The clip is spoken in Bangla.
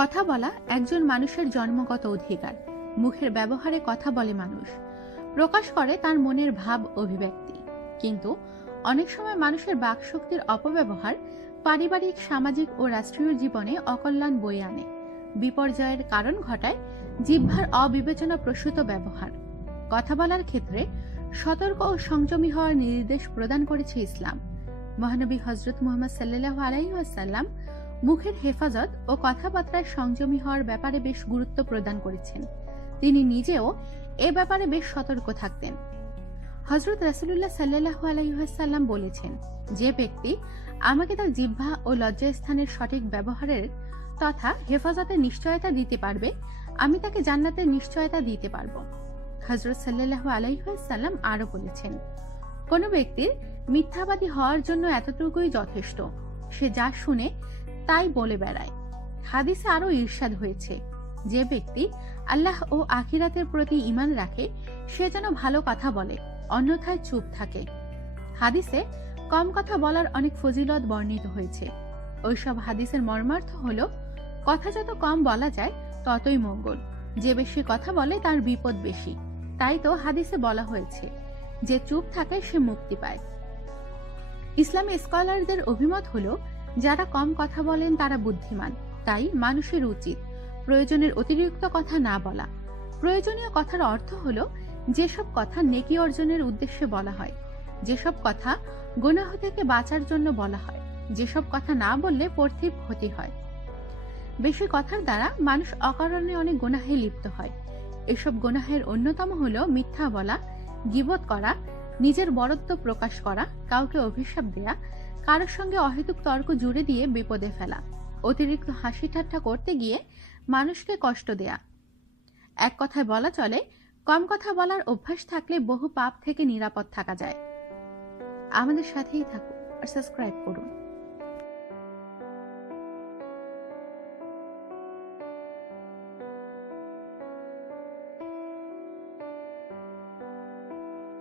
কথা বলা একজন মানুষের জন্মগত অধিকার। মুখের ব্যবহারে কথা বলে মানুষ। প্রকাশ করে তার মনের ভাব অভিব্যক্তি। কিন্তু অনেক সময় মানুষের বাকশক্তির অপব্যবহার পারিবারিক, সামাজিক ও রাষ্ট্রীয় জীবনে অকল্যাণ বয়ে আনে। বিপর্যয়ের কারণ ঘটায় জিহ্বার অবিবেচনা প্রসূত ব্যবহার। কথা বলার ক্ষেত্রে সতর্ক ও সংযমী হওয়ার নির্দেশ প্রদান করেছে ইসলাম। মহানবী হজরত মুহম্মদ সাল্লাহ আলাইসাল্লাম মুখের হেফাজত ও কথাবার্তায় সংযমী হওয়ার ব্যাপারে বেশ গুরুত্ব প্রদান করেছেন। তিনি নিজেও এ ব্যাপারে বেশ সতর্ক থাকতেন। হজরত রাসুল্লাহ সাল্লাহ আলাইসাল্লাম বলেছেন, যে ব্যক্তি আমাকে তার জিহ্বা ও লজ্জাস্থানের সঠিক ব্যবহারের তথা হেফাজতের নিশ্চয়তা দিতে পারবে, আমি তাকে জান্নাতের নিশ্চয়তা দিতে পারব। হজরত সাল্লাহ আলাইসাল্লাম আরও বলেছেন, কোনো ব্যক্তির মিথ্যাবাদী হওয়ার জন্য এতটুকুই যথেষ্ট। সে যা শুনে তাই বলে বেড়ায়। হাদিসে আরও ঈর্ষাদ হয়েছে, যে ব্যক্তি আল্লাহ ও আখিরাতের প্রতি ইমান রাখে, সে যেন ভালো কথা বলে, অন্যথায় চুপ থাকে। হাদিসে কম কথা বলার অনেক ফজিলত বর্ণিত হয়েছে। ওইসব হাদিসের মর্মার্থ হল, কথা যত কম বলা যায়, ততই মঙ্গল। যে বেশি কথা বলে, তার বিপদ বেশি। তাই তো হাদিসে বলা হয়েছে, যে চুপ থাকে, সে মুক্তি পায়। ইসলামী স্কলারদের অভিমত হলো যারা কম কথা বলেন তারা বুদ্ধিমান, তাই মানুষের উচিত প্রয়োজনের অতিরিক্ত কথা না বলা। প্রয়োজনীয় কথার অর্থ হলো যেসব কথা নেকি অর্জনের উদ্দেশ্যে বলা হয়, যেসব কথা গুনাহ থেকে বাঁচার জন্য বলা হয়, যেসব কথা না বললে পর্থিব ক্ষতি হয়। বেশি কথার দ্বারা মানুষ অকারণে অনেক গুনাহে লিপ্ত হয়। এসব গুনাহের অন্যতম হল মিথ্যা বলা, গিবত করা, নিজের বরত্ব প্রকাশ করা, কাউকে অভিশাপ দেয়া কারোর সঙ্গে অহেতুক তর্ক জুড়ে দিয়ে বিপদে ফেলা। অতিরিক্ত হাসি ঠাট্টা করতে গিয়ে মানুষকে কষ্ট দেয়া। এক কথায় বলা চলে, কম কথা বলার অভ্যাস থাকলে বহু পাপ থেকে নিরাপদ থাকা যায়। আমাদের সাথেই থাকুন আর সাবস্ক্রাইব করুন।